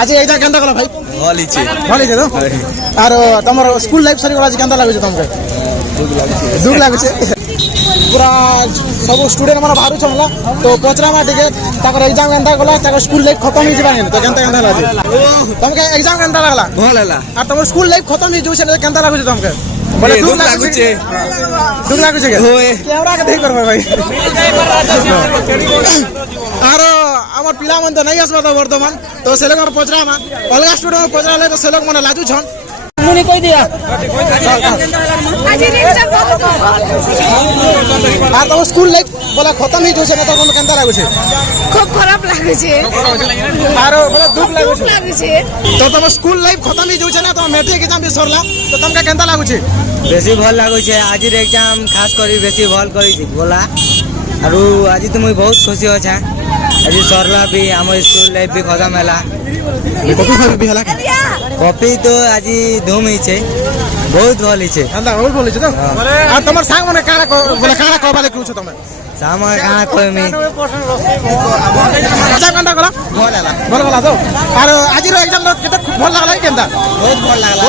আজ এক্সাম কেনতা গলা ভাই? ভাল ইছে ভাল হইছে তো? আর তোমার স্কুল লাইফ সরি গলা আজ কেনতা লাগুছে তোমাকে? দুঃখ লাগুছে পুরা সব স্টুডেন্ট মানে বাহারু ছলা তো পচরামা টিকে তাকর এক্সাম কেনতা গলা তাকর স্কুল লাইফ খতম হই যাবা তো কেনতা কেনতা লাগে তোমাকে এক্সাম কেনতা লাগলা? ভাল হেলা আর তোমার স্কুল লাইফ খতম হই যাউছে কেনতা লাগুছে তোমাকে? বলে দুঃখ লাগুছে দুঃখ লাগুছে কে ক্যামেরা কে দেখ করবে ভাই আর আমার পিলা মন তো নাই আসবা তো বর্তমান তো সেলক আর পচরামা অলগা স্টুডেন্ট পচরালে তো সেলক মানে লাজু ছন মুনি কই দিয়া আর তোমার স্কুল লাইফ বলা খতম হই যাউছে না তখন কেনতা লাগুছে? খুব খারাপ লাগছে আর বলে দুঃখ লাগুছে লাগছে তো তোমার স্কুল লাইফ খতম হই যাউছে না তো ম্যাট্রিক এক্সাম বি সরলা তো তোমাকে কেনতা লাগুছে? বেশি ভাল লাগুছে আজির এক্সাম খাস করে বেশি ভাল করেছি বলা আর আজি তো মুই বহুত খুশি আছে আজি সরলা বি আমার স্কুল লাইফ বি খতম হেলা কপি খাবি বিহলা কপি তো আজি ধুম হইছে বহুত ভাল হইছে আন্দা ওই বলেছ তো আর তোমার সাং মানে কারা বলে কারা কবালে কুছ তুমি সামা কানা কইমি এক্সাম কেনতা গলা ভাল হেলা ভাল গলা তো আর আজির এক্সাম কেতে খুব ভাল লাগলা কেনতা বহুত ভাল লাগলা